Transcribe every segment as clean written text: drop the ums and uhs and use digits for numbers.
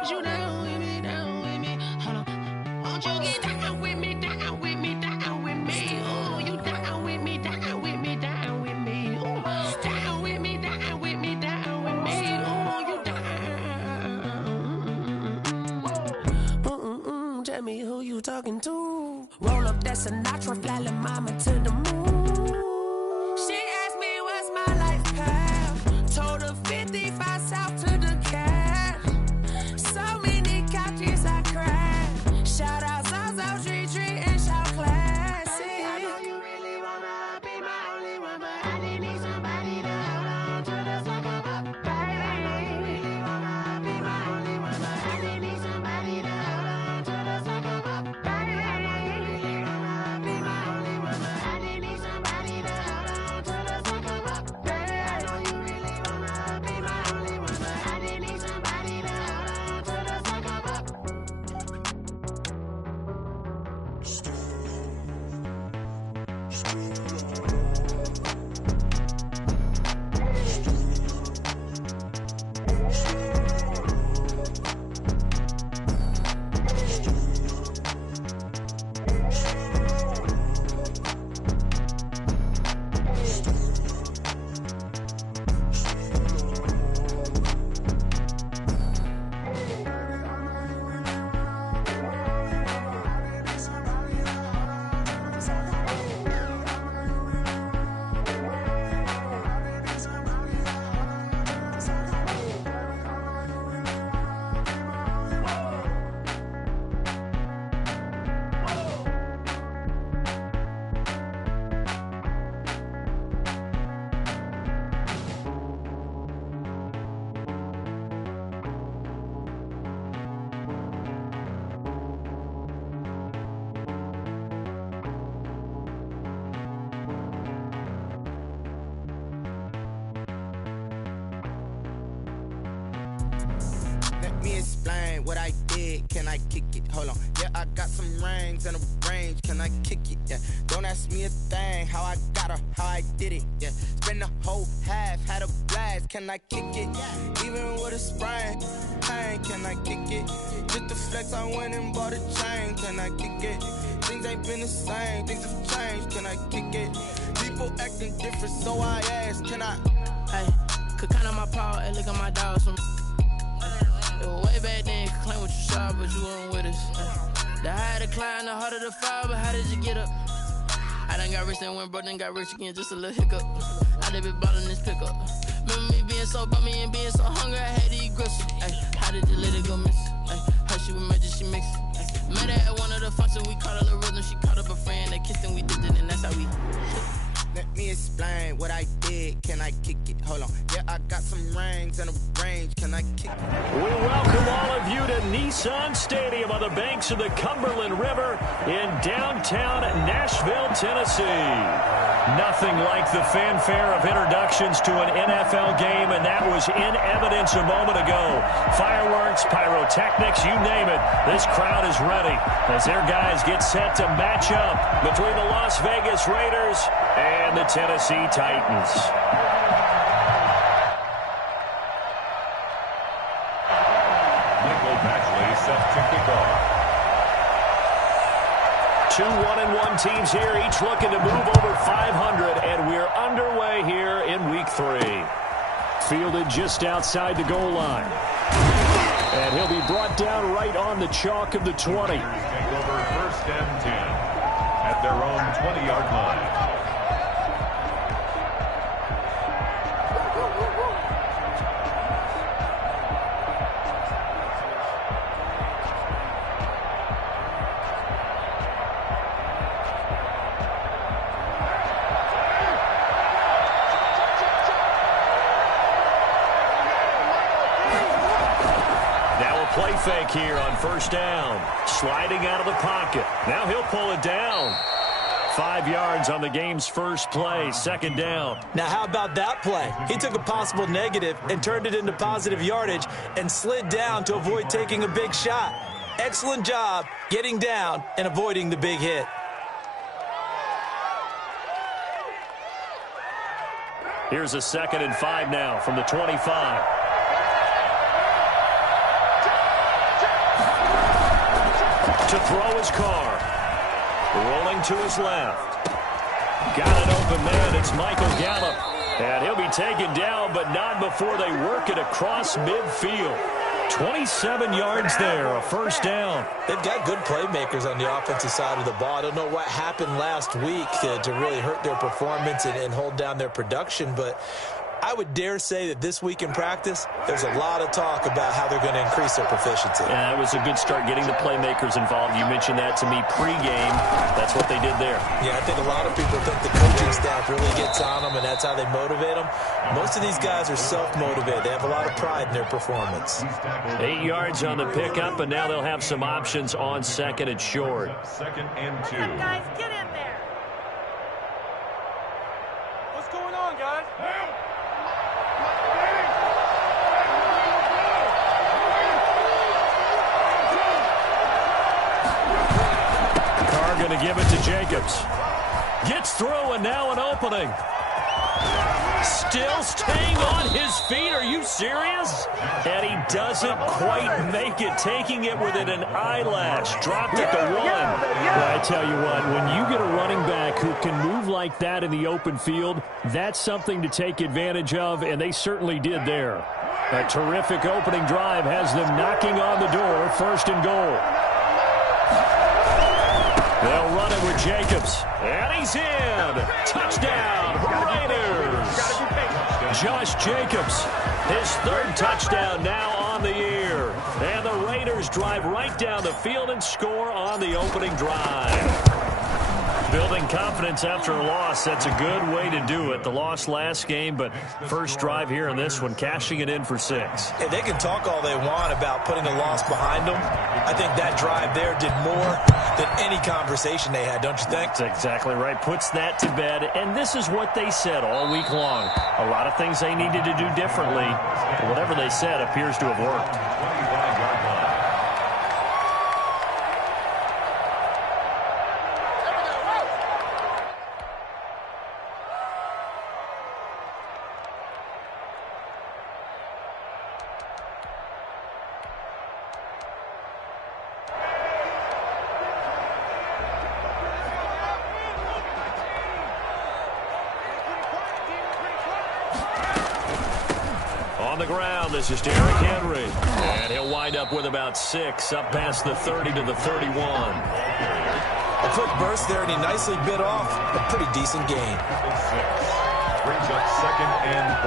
Is you down with me, down with me? Hold on. Won't you get down with me, down with me, down with me? Ooh, you down with me, down with me, down with me? Ooh, down with me, down with me, down with me? Ooh, you down? Tell me who you talking to. Roll up that Sinatra, fly la mama to the moon. She asked me what's my life path. Told her 55 south to the cat. So many couches I cried. Shout out South Street and shout classy. I know you really wanna be my only one, but I didn't need somebody to hold on to the sucker up, baby. I know you really wanna be my only one, but I didn't need somebody to hold on to the sucker up, baby. I know you really wanna be my only one, but I didn't need somebody to hold on to the sucker up, baby. I know you really wanna be my only one, but I didn't need somebody to hold on to the sucker up. Let me explain what I did. Can I kick it? Hold on. Yeah, I got some rings and a range. Can I kick it? Yeah. Don't ask me a thing. How I got her, how I did it. Yeah. Spend the whole half, had a blast. Can I kick it? Even with a sprain, pain. Can I kick it? Just the flex, I went and bought a chain. Can I kick it? Things ain't been the same. Things have changed. Can I kick it? People acting different, so I asked. Can I? Hey, could count on my paw and look at my dog. Some way back then, could claim what you saw, but you weren't with us. The higher the climb, the harder the fall, but how did you get up? I done got rich and went broke, then got rich again, just a little hiccup. I done been ballin' this pickup. Remember me being so bummy and being so hungry, I had to eat gristle. Ay, how did you let it go miss? Ay, how she was magic, she mixed. Met her at one of the functions, we caught a little rhythm, she caught up a friend, they kissed and we did it, and that's how we. Let me explain what I did. Can I kick it? Hold on. Yeah, I got some rings and a range. Can I kick it? We welcome all of you to Nissan Stadium on the banks of the Cumberland River in downtown Nashville, Tennessee. Nothing like the fanfare of introductions to an NFL game, and that was in evidence a moment ago. Fireworks, pyrotechnics, you name it. This crowd is ready as their guys get set to match up between the Las Vegas Raiders and the Tennessee Titans. Michael Badgley set to kick off. Two 1-1 teams here, each looking to move over 500, and we're underway here in Week 3. Fielded just outside the goal line. And he'll be brought down right on the chalk of the 20. Take over first and 10 at their own 20-yard line. Play fake here on first down. Sliding out of the pocket. Now he'll pull it down. 5 yards on the game's first play, second down. Now how about that play? He took a possible negative and turned it into positive yardage and slid down to avoid taking a big shot. Excellent job getting down and avoiding the big hit. Here's a 2nd and 5 now from the 25. To throw his car. Rolling to his left. Got an open man. It's Michael Gallup. And he'll be taken down, but not before they work it across midfield. 27 yards there, a first down. They've got good playmakers on the offensive side of the ball. I don't know what happened last week to really hurt their performance and hold down their production, but I would dare say that this week in practice, there's a lot of talk about how they're going to increase their proficiency. Yeah, that was a good start getting the playmakers involved. You mentioned that to me pregame. That's what they did there. Yeah, I think a lot of people think the coaching staff really gets on them, and that's how they motivate them. Most of these guys are self-motivated. They have a lot of pride in their performance. 8 yards on the pickup, and now they'll have some options on second and short. Second and 2. Guys, get in there. What's going on, guys? Going to give it to Jacobs. Gets through and now an opening. Still staying on his feet. Are you serious? And he doesn't quite make it, taking it within an eyelash. Dropped at the 1. Well, I tell you what, when you get a running back who can move like that in the open field, that's something to take advantage of, and they certainly did there. A terrific opening drive has them knocking on the door, first and goal. They'll run it with Jacobs. And he's in. Touchdown, Raiders. Josh Jacobs, his third touchdown now on the year. And the Raiders drive right down the field and score on the opening drive. Building confidence after a loss, that's a good way to do it. The loss last game, but first drive here in this one, cashing it in for 6. Hey, they can talk all they want about putting a loss behind them. I think that drive there did more than any conversation they had, don't you think? That's exactly right. Puts that to bed, and this is what they said all week long. A lot of things they needed to do differently. Whatever they said appears to have worked. 25-yard line. On the ground, this is Derrick Henry. And he'll wind up with about 6, up past the 30 to the 31. A quick burst there, and he nicely bit off a pretty decent gain. 6 brings up second and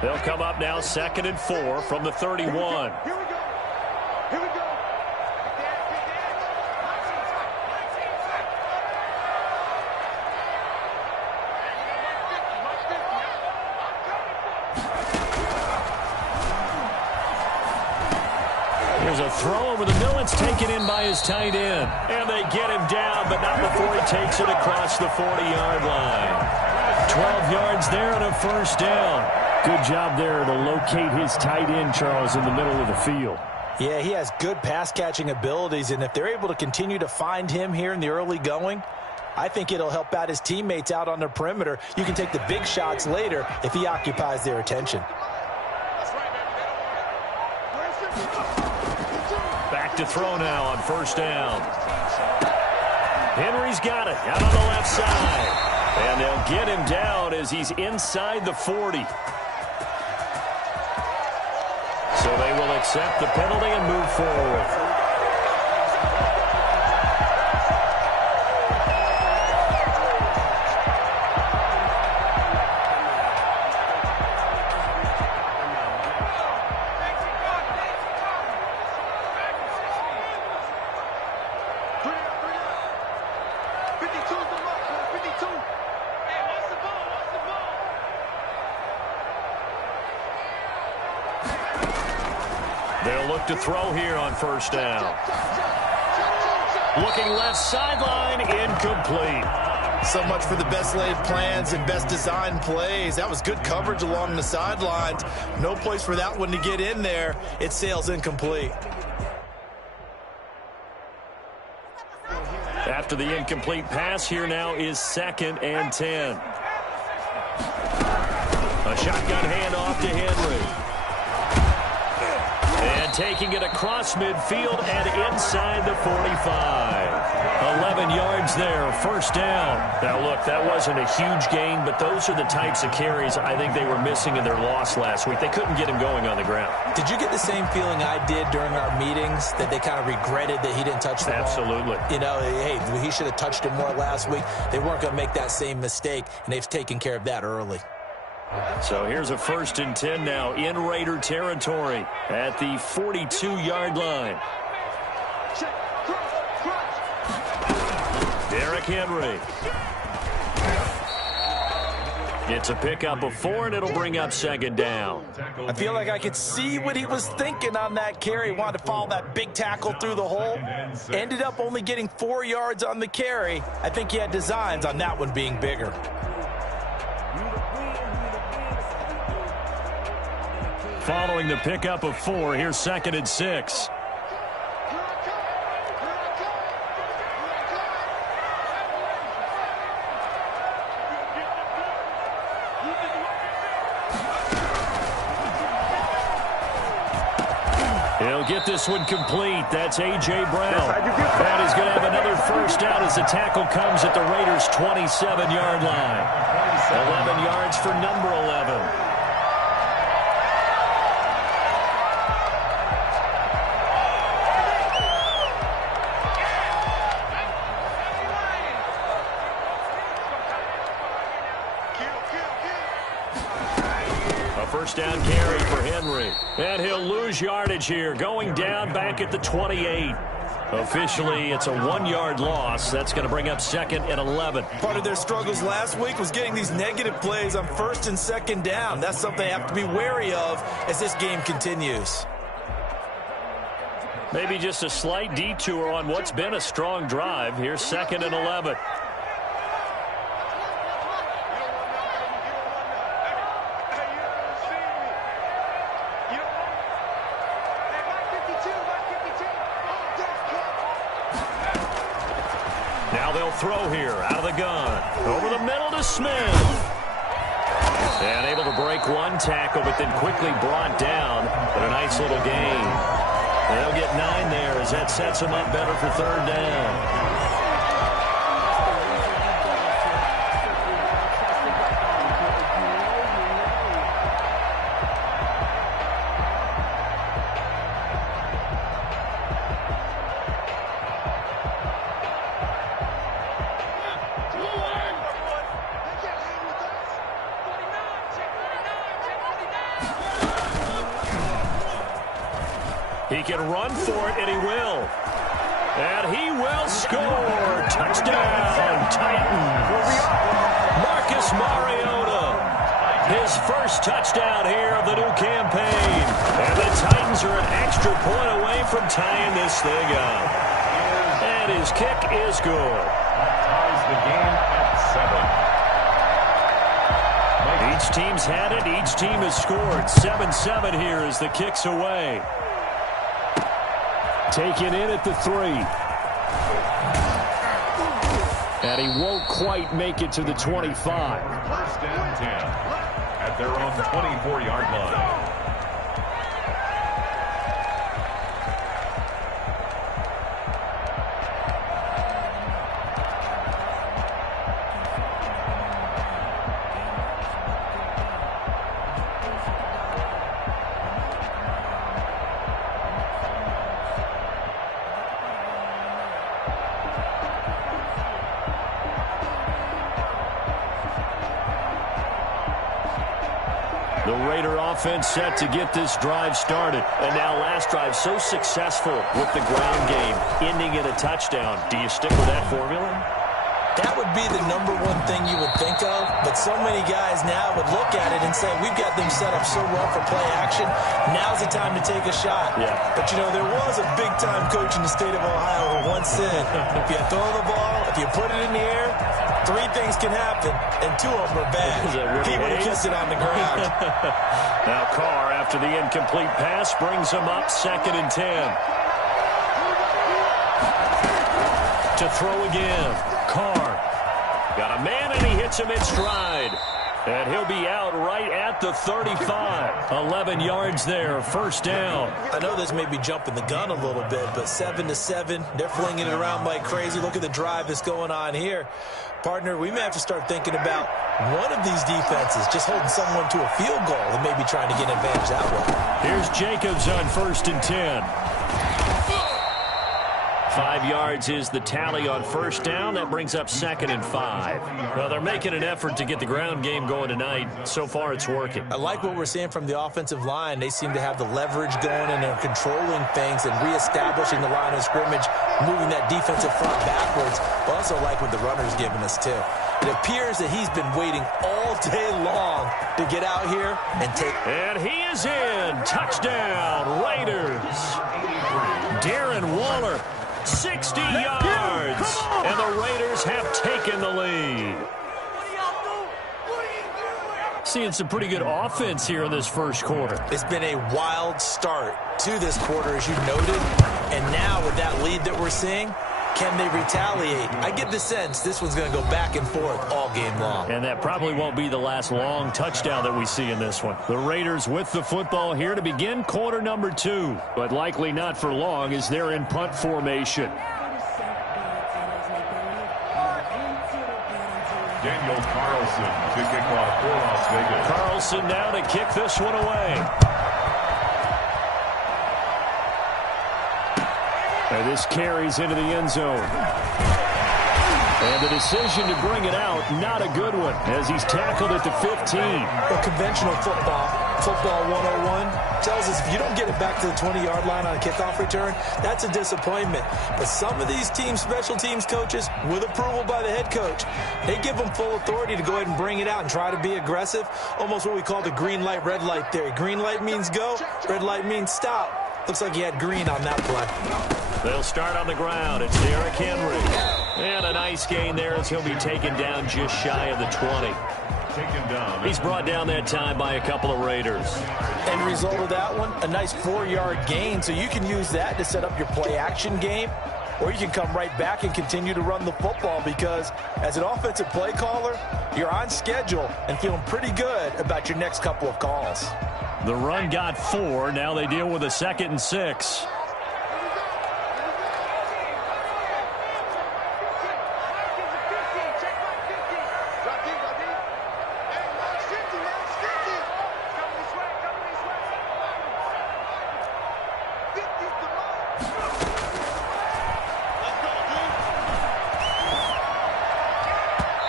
4. They'll come up now second and 4 from the 31. Here we go. There's a throw over the middle. It's taken in by his tight end. And they get him down, but not before he takes it across the 40-yard line. 12 yards there and a first down. Good job there to locate his tight end, Charles, in the middle of the field. Yeah, he has good pass-catching abilities, and if they're able to continue to find him here in the early going, I think it'll help out his teammates out on the perimeter. You can take the big shots later if he occupies their attention. Back to throw now on first down. Henry's got it out on the left side. And they'll get him down as he's inside the 40. So they will accept the penalty and move forward. They'll look to throw here on first down. Looking left sideline, incomplete. So much for the best laid plans and best designed plays. That was good coverage along the sidelines. No place for that one to get in there. It sails incomplete. After the incomplete pass, here now is 2nd and 10. A shotgun handoff to Henry. And taking it across midfield and inside the 45. 11 yards there, 1st down. Now, look, that wasn't a huge gain, but those are the types of carries I think they were missing in their loss last week. They couldn't get him going on the ground. Did you get the same feeling I did during our meetings, that they kind of regretted that he didn't touch the ball? Absolutely. You know, hey, he should have touched it more last week. They weren't going to make that same mistake, and they've taken care of that early. So here's a 1st and 10 now in Raider territory at the 42-yard line. Derrick Henry. It's a pickup of 4, and it'll bring up 2nd down. I feel like I could see what he was thinking on that carry. He wanted to follow that big tackle through the hole. Ended up only getting 4 yards on the carry. I think he had designs on that one being bigger. Following the pickup of 4, here's 2nd and 6. He'll get this one complete. That's A.J. Brown. That is going to have another 1st down as the tackle comes at the Raiders' 27-yard line. 11 yards for number 11. First down carry for Henry. And he'll lose yardage here. Going down back at the 28. Officially, it's a 1-yard loss. That's going to bring up 2nd and 11. Part of their struggles last week was getting these negative plays on 1st and 2nd down. That's something they have to be wary of as this game continues. Maybe just a slight detour on what's been a strong drive. Here's 2nd and 11. Now they'll throw here out of the gun. Over the middle to Smith. And able to break one tackle, but then quickly brought down. But a nice little gain. They'll get 9 there as that sets them up better for 3rd down. He can run for it, and he will. And he will score. Touchdown, Titans. Marcus Mariota. His first touchdown here of the new campaign. And the Titans are an extra point away from tying this thing up. And his kick is good. Ties the game at 7. Each team's had it. Each team has scored. 7-7 here as the kick's away. Taken in at the 3. And he won't quite make it to the 25. 1st and 10 at their own 24-yard line. The Raider offense set to get this drive started. And now last drive so successful with the ground game, ending in a touchdown. Do you stick with that formula? That would be the number one thing you would think of, but so many guys now would look at it and say, we've got them set up so well for play action, now's the time to take a shot. Yeah. But, you know, there was a big-time coach in the state of Ohio who once said, if you throw the ball, if you put it in the air, 3 things can happen, and 2 of them are bad. He would have kissed it on the ground. Now Carr, after the incomplete pass, brings him up 2nd and 10. To throw again. Carr. Got a man, and he hits him in stride. And he'll be out right at the 35. 11 yards there, first down. I know this may be jumping the gun a little bit, but 7-7, they're flinging it around like crazy. Look at the drive that's going on here. Partner, we may have to start thinking about one of these defenses just holding someone to a field goal and maybe trying to get an advantage that way. Here's Jacobs on 1st and 10. 5 yards is the tally on first down. That brings up 2nd and 5. Well, they're making an effort to get the ground game going tonight. So far, it's working. I like what we're seeing from the offensive line. They seem to have the leverage going, and they're controlling things and reestablishing the line of scrimmage, moving that defensive front backwards. I also like what the runner's giving us, too. It appears that he's been waiting all day long to get out here and take. And he is in. Touchdown, Raiders. Darren Waller. 60 yards, and the Raiders have taken the lead. Seeing some pretty good offense here in this first quarter. It's been a wild start to this quarter, as you noted, and now with that lead that we're seeing, can they retaliate? I get the sense this one's going to go back and forth all game long. And that probably won't be the last long touchdown that we see in this one. The Raiders with the football here to begin quarter number 2, but likely not for long as they're in punt formation. Daniel Carlson to kick off for Las Vegas. Carlson now to kick this one away. And this carries into the end zone. And the decision to bring it out, not a good one, as he's tackled at the 15. Well, conventional football 101, tells us if you don't get it back to the 20-yard line on a kickoff return, that's a disappointment. But some of these team special teams coaches, with approval by the head coach, they give them full authority to go ahead and bring it out and try to be aggressive, almost what we call the green light, red light theory. Green light means go, red light means stop. Looks like he had green on that play. They'll start on the ground. It's Derrick Henry. And a nice gain there as he'll be taken down just shy of the 20. Taken down. He's brought down that time by a couple of Raiders. End result of that one, a nice 4-yard gain. So you can use that to set up your play-action game, or you can come right back and continue to run the football because as an offensive play caller, you're on schedule and feeling pretty good about your next couple of calls. The run got 4. Now they deal with a 2nd and 6.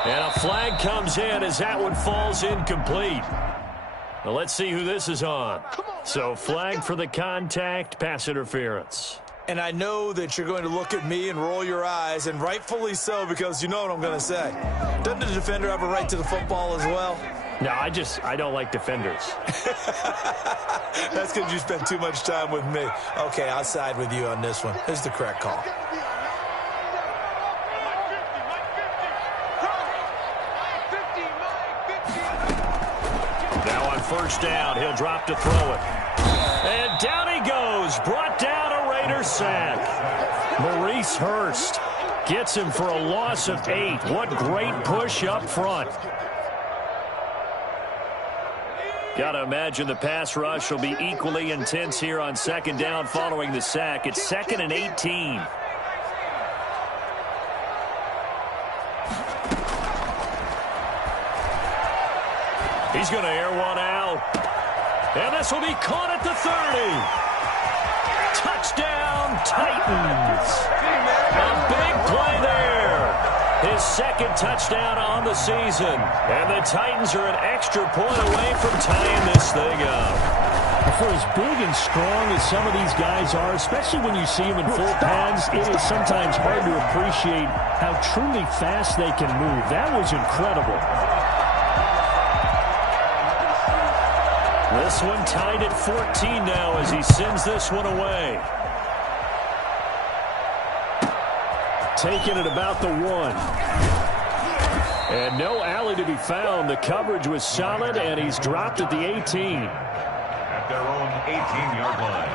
And a flag comes in as that one falls incomplete. Well, let's see who this is on. So flag for the contact, pass interference. And I know that you're going to look at me and roll your eyes, and rightfully so, because you know what I'm going to say. Doesn't the defender have a right to the football as well? No, I don't like defenders. That's because you spend too much time with me. Okay, I'll side with you on this one. This is the correct call. Now on first down, he'll drop to throw it. And down he goes, brought down a Raider sack. Maurice Hurst gets him for a loss of 8. What great push up front. Got to imagine the pass rush will be equally intense here on second down following the sack. It's 2nd and 18. He's going to air one out. And this will be caught at the 30. Touchdown, Titans. A big play there. His 2nd touchdown on the season. And the Titans are an extra point away from tying this thing up. For as big and strong as some of these guys are, especially when you see them in full pads, it is sometimes hard to appreciate how truly fast they can move. That was incredible. This one tied at 14 now as he sends this one away. Taking it about the 1. And no alley to be found. The coverage was solid, and he's dropped at the 18. At their own 18-yard line.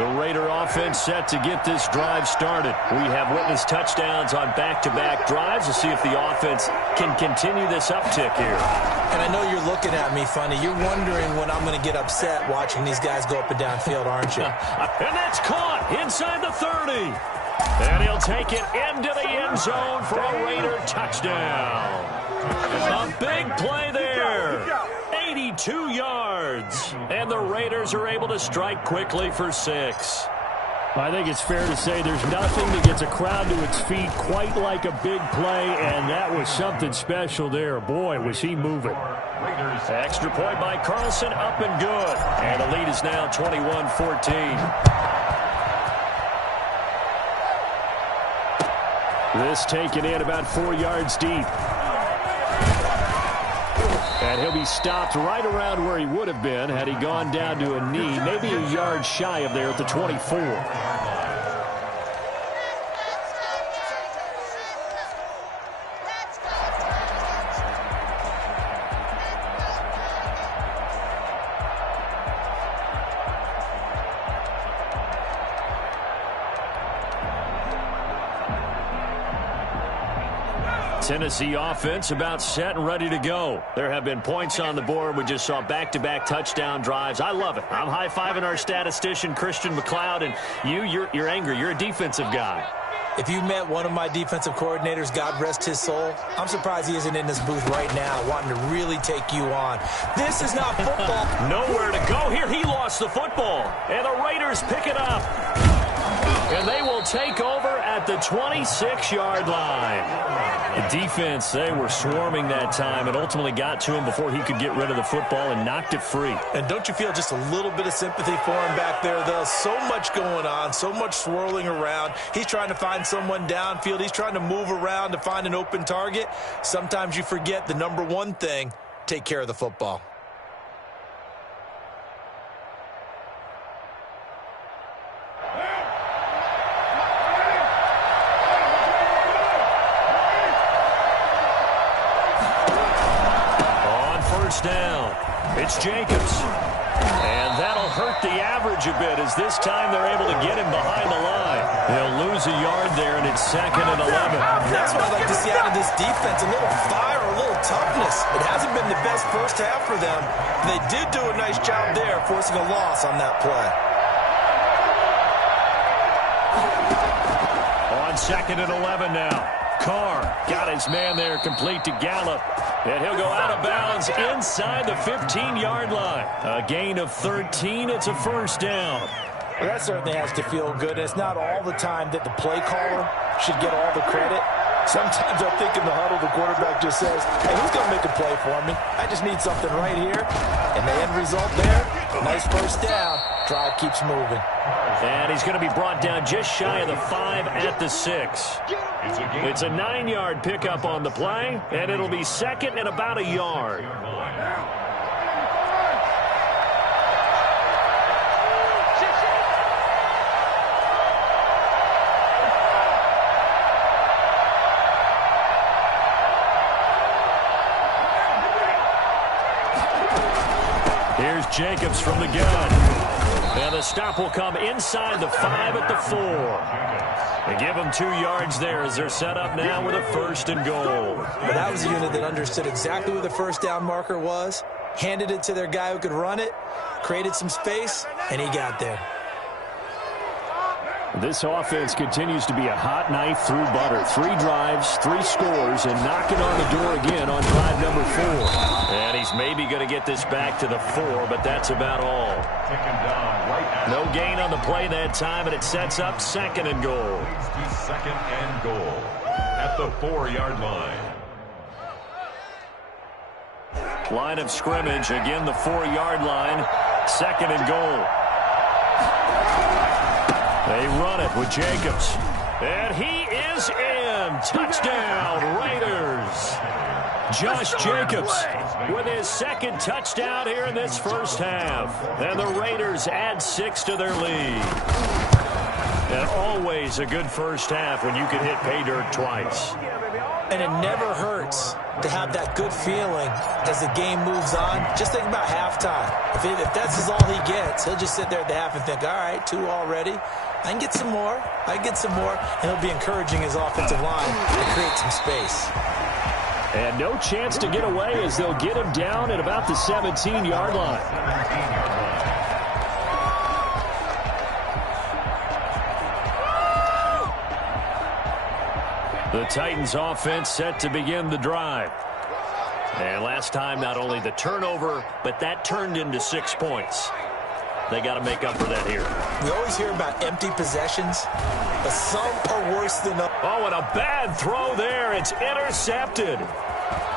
The Raider offense set to get this drive started. We have witnessed touchdowns on back-to-back drives. We'll see if the offense can continue this uptick here. And I know you're looking at me funny. You're wondering when I'm going to get upset watching these guys go up and down field, aren't you? And that's caught inside the 30. And he'll take it into the end zone for a Raider touchdown. A big play there. 82 yards. And the Raiders are able to strike quickly for 6. I think it's fair to say there's nothing that gets a crowd to its feet quite like a big play, and that was something special there. Boy, was he moving. Extra point by Carlson, up and good. And the lead is now 21-14. This taken in about 4 yards deep. And he'll be stopped right around where he would have been had he gone down to a knee, maybe a yard shy of there at the 24. Tennessee offense about set and ready to go. There have been points on the board. We just saw back-to-back touchdown drives. I love it. I'm high-fiving our statistician, Christian McLeod, and you're angry. You're a defensive guy. If you met one of my defensive coordinators, God rest his soul, I'm surprised he isn't in this booth right now wanting to really take you on. This is not football. Nowhere to go here. He lost the football, and the Raiders pick it up. And they will take over at the 26-yard line. The defense, they were swarming that time and ultimately got to him before he could get rid of the football and knocked it free. And don't you feel just a little bit of sympathy for him back there, though? So much going on, so much swirling around. He's trying to find someone downfield. He's trying to move around to find an open target. Sometimes you forget the number one thing, take care of the football. Down. It's Jacobs. And that'll hurt the average a bit as this time they're able to get him behind the line. They'll lose a yard there, and it's 2nd and 11. That's what I'd like to see out of this defense, a little fire, a little toughness. It hasn't been the best first half for them. They did do a nice job there, forcing a loss on that play. On 2nd and 11 now. Carr got his man there complete to Gallup. And he'll go out of bounds inside the 15-yard line. A gain of 13. It's a first down. Well, that certainly has to feel good. It's not all the time that the play caller should get all the credit. Sometimes I think in the huddle, the quarterback just says, hey, who's going to make a play for me? I just need something right here. And the end result there, nice first down. Drive keeps moving. And he's going to be brought down just shy of the 5 at the 6. It's a 9-yard pickup on the play, and it'll be 2nd and about a yard. Here's Jacobs from the gun. And the stop will come inside the 5 at the 4. They give them 2 yards there as they're set up now with a 1st and goal. But that was a unit that understood exactly where the first down marker was, handed it to their guy who could run it, created some space, and he got there. This offense continues to be a hot knife through butter. 3 drives, 3 scores, and knocking on the door again on drive number 4. And he's maybe going to get this back to the 4, but that's about all. No gain on the play that time, and it sets up 2nd and goal. 2nd and goal at the 4-yard line. Line of scrimmage, again the 4-yard line, 2nd and goal. They run it with Jacobs. And he is in. Touchdown, Raiders. Josh Jacobs with his 2nd touchdown here in this first half. And the Raiders add 6 to their lead. And always a good first half when you can hit pay dirt twice. And it never hurts to have that good feeling as the game moves on. Just think about halftime. If that's all he gets, he'll just sit there at the half and think, all right, 2 already. I can get some more. And he'll be encouraging his offensive line to create some space. And no chance to get away as they'll get him down at about the 17-yard line. The Titans offense set to begin the drive. And last time, not only the turnover, but that turned into 6 points. They got to make up for that here. We always hear about empty possessions, but some are worse than others. Oh, and a bad throw there. It's intercepted.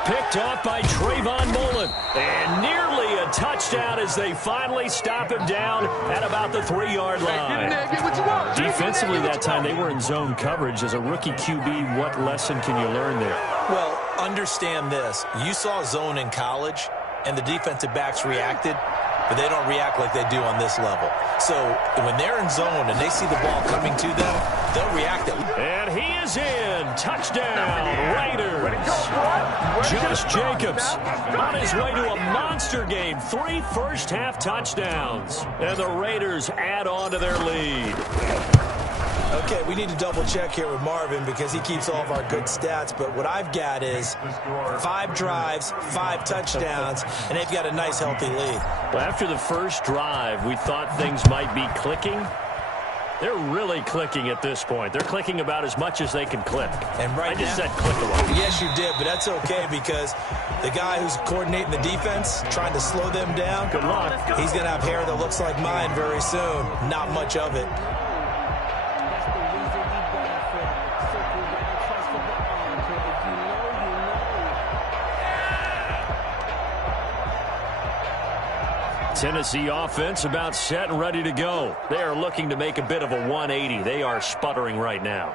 Picked off by Trayvon Mullen. And nearly a touchdown as they finally stop him down at about the 3-yard line. Defensively that time, they were in zone coverage. As a rookie QB, what lesson can you learn there? Well, understand this. You saw zone in college, and the defensive backs reacted, but they don't react like they do on this level. So when they're in zone and they see the ball coming to them, they'll react. And he is in. Touchdown, Raiders. Josh Jacobs on his way to a monster game. 3 first-half touchdowns. And the Raiders add on to their lead. Okay, we need to double-check here with Marvin because he keeps all of our good stats. But what I've got is 5 drives, 5 touchdowns, and they've got a nice, healthy lead. Well, after the first drive, we thought things might be clicking. They're really clicking at this point. They're clicking about as much as they can click. And right I just now, said click a lot. Yes, you did, but that's okay because the guy who's coordinating the defense, trying to slow them down, Good luck. He's going to have hair that looks like mine very soon. Not much of it. Tennessee offense about set and ready to go. They are looking to make a bit of a 180. They are sputtering right now.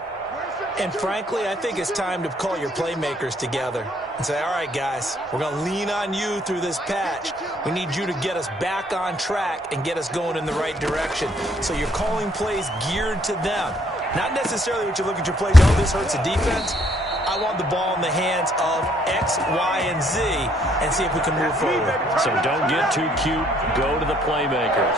And frankly, I think it's time to call your playmakers together and say, all right, guys, we're going to lean on you through this patch. We need you to get us back on track and get us going in the right direction. So you're calling plays geared to them. Not necessarily what you look at your plays, oh, this hurts the defense. I want the ball in the hands of X, Y, and Z and see if we can move forward. So don't get too cute. Go to the playmakers.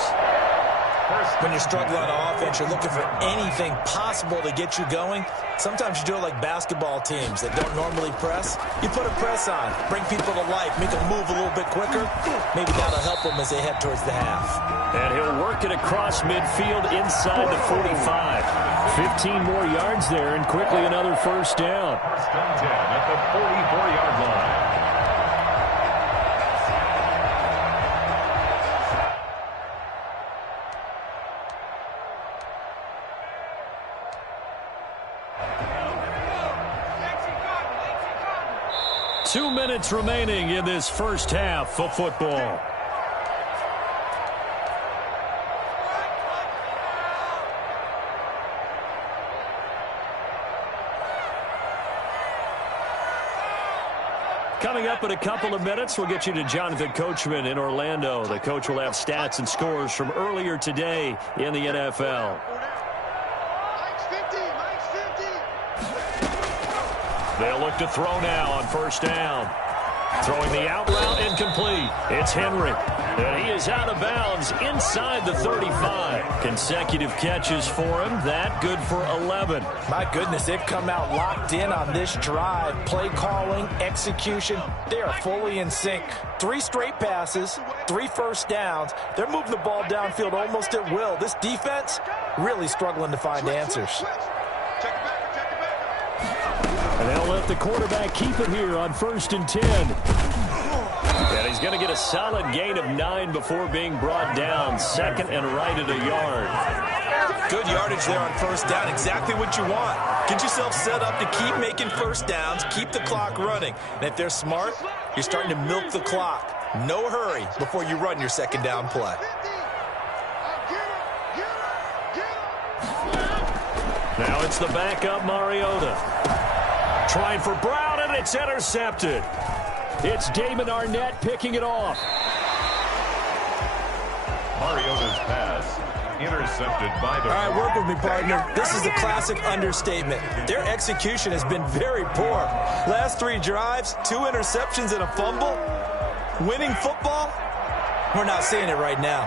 When you're struggling on offense, you're looking for anything possible to get you going. Sometimes you do it like basketball teams that don't normally press. You put a press on, bring people to life, make them move a little bit quicker. Maybe that'll help them as they head towards the half. And he'll work it across midfield inside the 45. 15 more yards there and quickly another first down. First and 10 at the 44-yard line. Two minutes remaining in this first half of football. Coming up in a couple of minutes, we'll get you to Jonathan Coachman in Orlando. The coach will have stats and scores from earlier today in the NFL. They'll look to throw now on first down. Throwing the out route incomplete. It's Henry. And he is out of bounds inside the 35. Consecutive catches for him. That good for 11. My goodness, they've come out locked in on this drive. Play calling, execution, they are fully in sync. 3 straight passes, 3 first downs. They're moving the ball downfield almost at will. This defense really struggling to find answers. And they'll let the quarterback keep it here on 1st and 10. And he's going to get a solid gain of 9 before being brought down. Second and right at a yard. Good yardage there on first down. Exactly what you want. Get yourself set up to keep making first downs, keep the clock running. And if they're smart, you're starting to milk the clock. No hurry before you run your second down play. Now it's the backup Mariota. Trying for Brown, and it's intercepted. It's Damon Arnett picking it off. Mariota's pass intercepted by the... All right, work with me, partner. This is a classic understatement. Their execution has been very poor. Last 3 drives, 2 interceptions and a fumble. Winning football? We're not seeing it right now.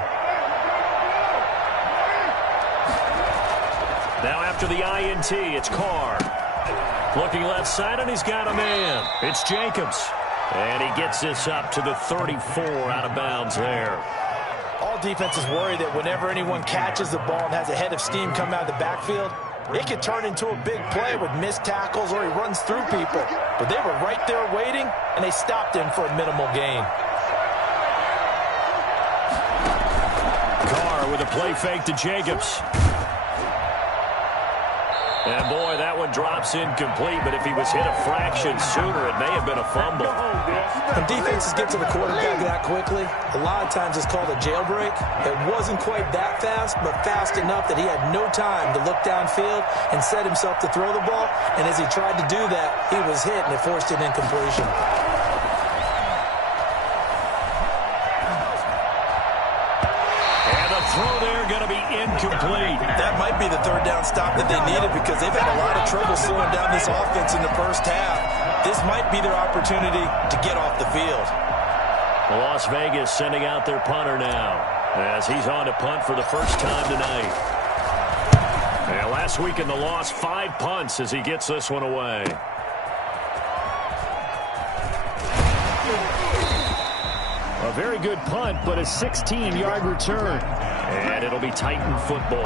Now after the INT, it's Carr. Looking left side, and he's got a man. It's Jacobs. And he gets this up to the 34 out of bounds there. All defenses worry that whenever anyone catches the ball and has a head of steam come out of the backfield, it could turn into a big play with missed tackles or he runs through people. But they were right there waiting, and they stopped him for a minimal gain. Carr with a play fake to Jacobs. And, boy, that one drops incomplete, but if he was hit a fraction sooner, it may have been a fumble. When defenses get to the quarterback that quickly, a lot of times it's called a jailbreak. It wasn't quite that fast, but fast enough that he had no time to look downfield and set himself to throw the ball. And as he tried to do that, he was hit, and it forced an incompletion. Throw there going to be incomplete. That might be the third down stop that they needed because they've had a lot of trouble slowing down this offense in the first half. This might be their opportunity to get off the field. Las Vegas sending out their punter now as he's on to punt for the first time tonight. And last week in the loss, 5 punts as he gets this one away. A very good punt, but a 16-yard return. And it'll be Titan football.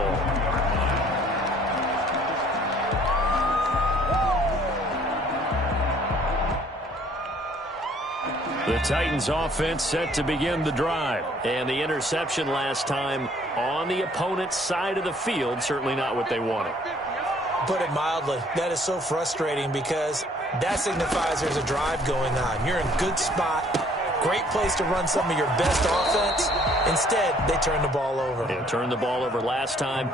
The Titans offense set to begin the drive. And the interception last time on the opponent's side of the field, certainly not what they wanted. Put it mildly, that is so frustrating because that signifies there's a drive going on. You're in a good spot. Great place to run some of your best offense. Instead, they turn the ball over. Yeah, turned the ball over last time.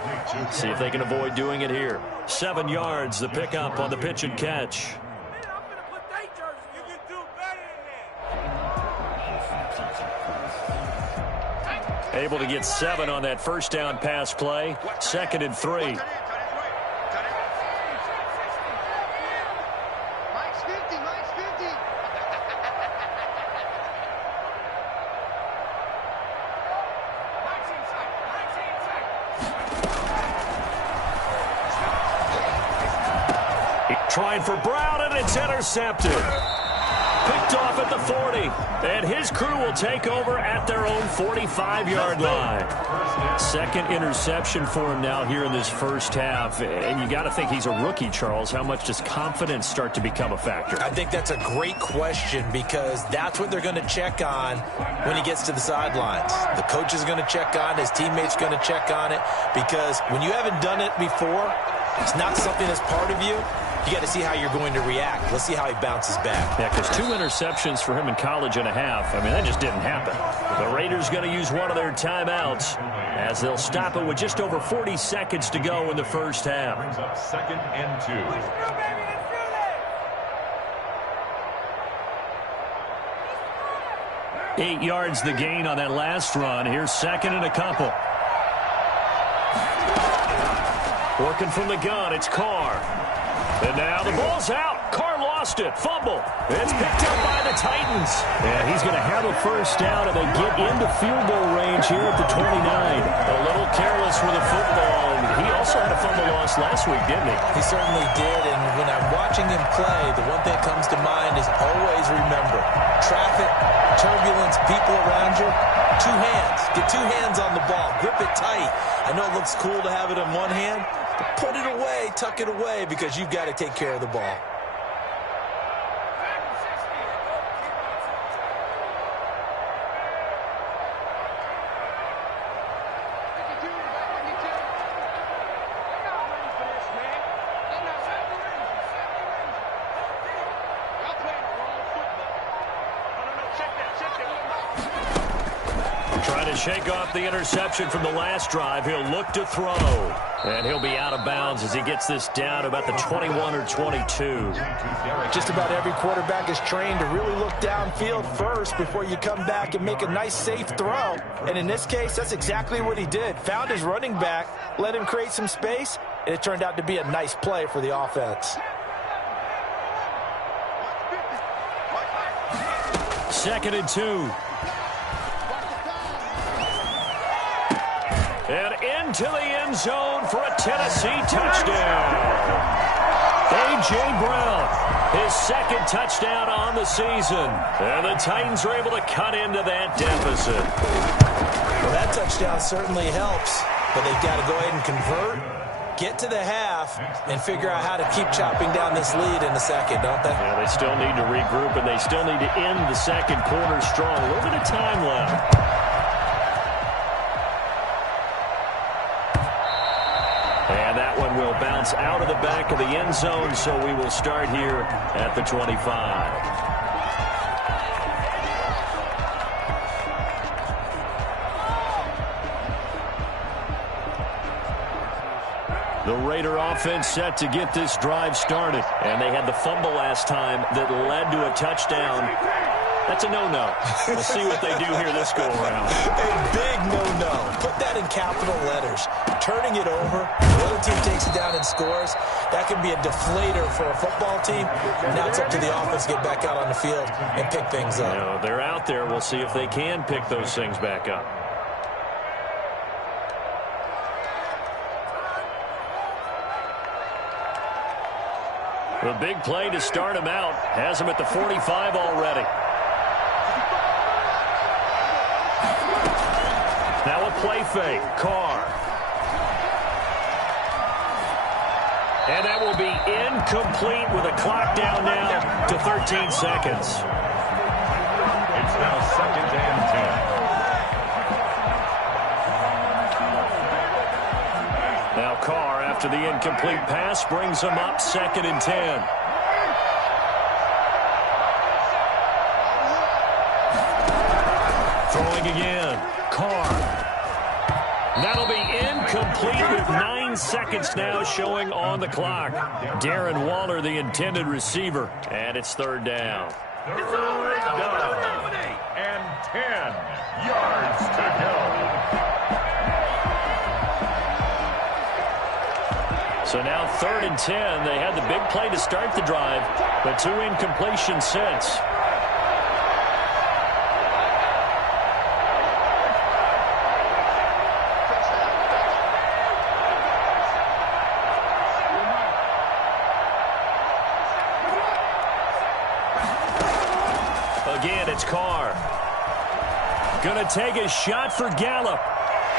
See if they can avoid doing it here. 7 yards, the pickup on the pitch and catch. Able to get 7 on that first down pass play. 2nd and 3. Trying for Brown, and it's intercepted. Picked off at the 40. And his crew will take over at their own 45-yard line. Second interception for him now here in this first half. And you got to think he's a rookie, Charles. How much does confidence start to become a factor? I think that's a great question because that's what they're going to check on when he gets to the sidelines. The coach is going to check on, his teammates going to check on it because when you haven't done it before, it's not something that's part of you. You got to see how you're going to react. Let's see how he bounces back. Yeah, because 2 interceptions for him in college and a half. I mean, that just didn't happen. The Raiders going to use one of their timeouts as they'll stop it with just over 40 seconds to go in the first half. Brings up 2nd and 2. 8 yards the gain on that last run. Here's 2nd and a couple. Working from the gun, it's Carr. And now the ball's out. Carr lost it. Fumble. It's picked up by the Titans. And he's going to have a first down, and they get into field goal range here at the 29. A little careless with the football. He also had a fumble loss last week, didn't he? He certainly did, and when I'm watching him play, the one thing that comes to mind is always remember, traffic, turbulence, people around you, 2 hands. Get 2 hands on the ball. Grip it tight. I know it looks cool to have it in one hand, but put it away, tuck it away, because you've got to take care of the ball. Trying to shake off the interception from the last drive. He'll look to throw. And he'll be out of bounds as he gets this down about the 21 or 22. Just about every quarterback is trained to really look downfield first before you come back and make a nice, safe throw. And in this case, that's exactly what he did. Found his running back, let him create some space, and it turned out to be a nice play for the offense. 2nd and 2. And into the end zone for a Tennessee touchdown. A.J. Brown, his 2nd touchdown on the season. And the Titans are able to cut into that deficit. Well, that touchdown certainly helps, but they've got to go ahead and convert, get to the half, and figure out how to keep chopping down this lead in the second, don't they? Yeah, they still need to regroup, and they still need to end the second quarter strong. A little bit of time left. And that one will bounce out of the back of the end zone, so we will start here at the 25. The Raider offense set to get this drive started. And they had the fumble last time that led to a touchdown. That's a no-no. We'll see what they do here this go-around. A big no-no. Put that in capital letters. Turning it over, the other team takes it down and scores. That can be a deflator for a football team. Now it's up to the offense to get back out on the field and pick things up. You know, they're out there. We'll see if they can pick those things back up. The big play to start him out. Has him at the 45 already. Now a play fake. Carr. And that will be incomplete with a clock down now to 13 seconds. It's now 2nd and 10. Now Carr, after the incomplete pass, brings him up 2nd and 10. Throwing again. Carr. That'll be incomplete with 9 seconds now showing on the clock. Darren Waller, the intended receiver, and it's 3rd down. Third down and 10 yards to go. So now 3rd and 10. They had the big play to start the drive, but 2 incompletions since. Again, it's Carr. Gonna take a shot for Gallup.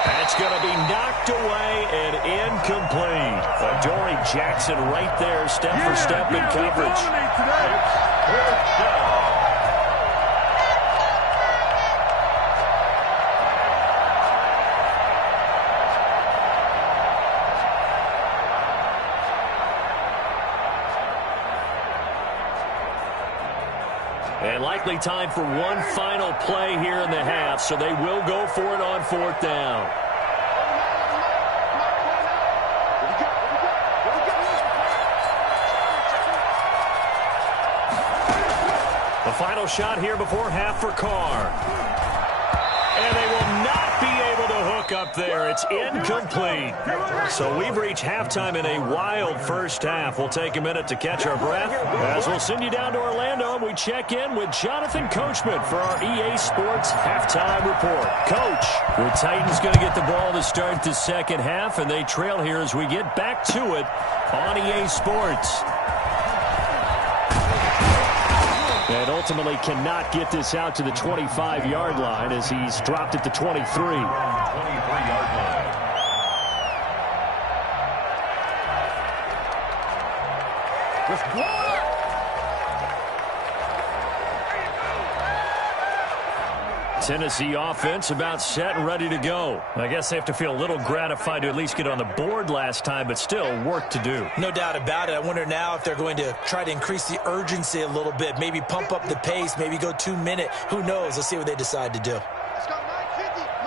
That's going to be knocked away and incomplete. Adoree Jackson right there, step for step in coverage. And likely time for one final play here in the half, so they will go for it on 4th down. The final shot here before half for Carr. And they will not be able to hook up there. It's incomplete. So we've reached halftime in a wild first half. We'll take a minute to catch our breath as we'll send you down to Orlando and we check in with Jonathan Coachman for our EA Sports Halftime Report. Coach, the Titans going to get the ball to start the second half, and they trail here as we get back to it on EA Sports. And ultimately cannot get this out to the 25-yard line as he's dropped at the 23. 23-yard line. Let's go! Tennessee offense about set and ready to go. I guess they have to feel a little gratified to at least get on the board last time, but still work to do. No doubt about it. I wonder now if they're going to try to increase the urgency a little bit, maybe pump up the pace, maybe go 2-minute. Who knows? Let's see what they decide to do. Let's go, 950.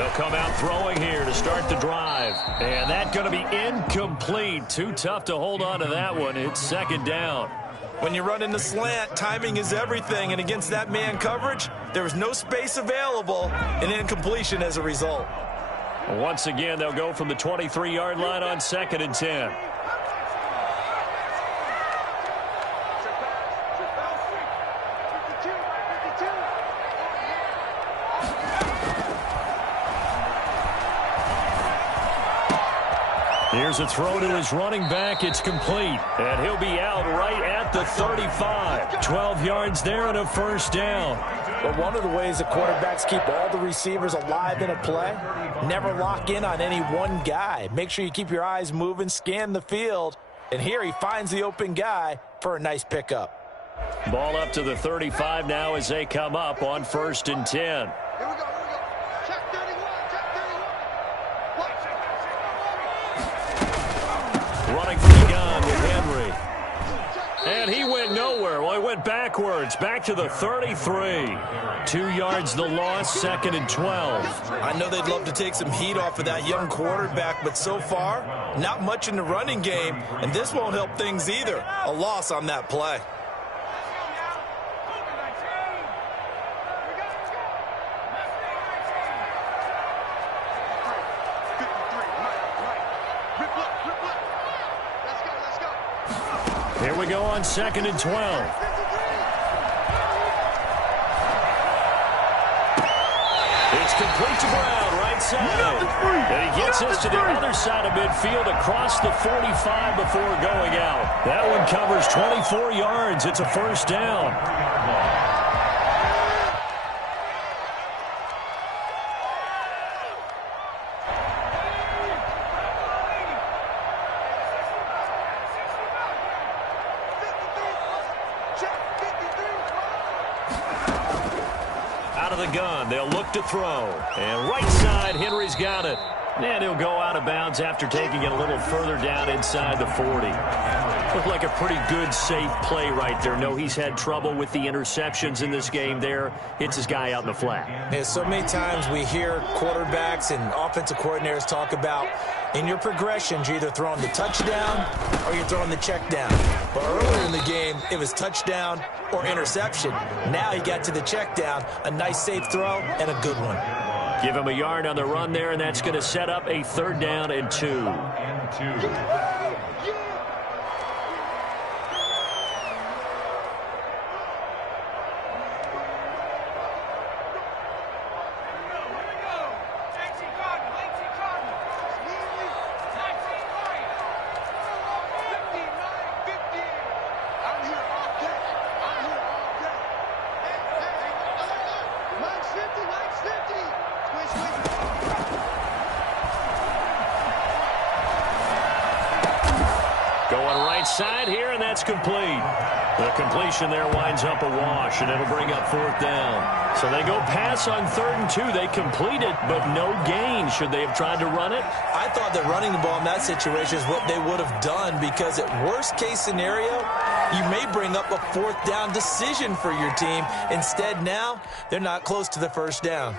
They'll come out throwing here to start the drive. And that's going to be incomplete. Too tough to hold on to that one. It's second down. When you run in the slant, timing is everything. And against that man coverage, there was no space available. An incompletion as a result. Once again, they'll go from the 23-yard line on 2nd and 10. Here's a throw to his running back. It's complete. And he'll be out right at the 35. 12 yards there and a first down. But one of the ways that quarterbacks keep all the receivers alive in a play, never lock in on any one guy. Make sure you keep your eyes moving, scan the field. And here he finds the open guy for a nice pickup. Ball up to the 35 now as they come up on 1st and 10. Running from the gun with Henry. And he went nowhere. Well, he went backwards, back to the 33. 2 yards the loss, 2nd and 12. I know they'd love to take some heat off of that young quarterback, but so far, not much in the running game, and this won't help things either. A loss on that play. Here we go on 2nd and 12. It's complete to Brown, right side. And he gets us to the other side of midfield across the 45 before going out. That one covers 24 yards. It's a first down. Gun. They'll look to throw. And right side, Henry's got it. And he'll go out of bounds after taking it a little further down inside the 40. Looked like a pretty good, safe play right there. No, he's had trouble with the interceptions in this game there. Hits his guy out in the flat. Yeah, so many times we hear quarterbacks and offensive coordinators talk about in your progressions, you're either throwing the touchdown or you're throwing the check down. But earlier in the game, it was touchdown or interception. Now he got to the check down, a nice safe throw, and a good one. Give him a yard on the run there, and that's going to set up a 3rd down and 2. Side here, and that's complete. The completion there winds up a wash, and it'll bring up 4th down. So they go pass on 3rd and 2. They complete it, but no gain. Should they have tried to run it? I thought that running the ball in that situation is what they would have done, because at worst case scenario, you may bring up a 4th down decision for your team. Instead, now, they're not close to the 1st down.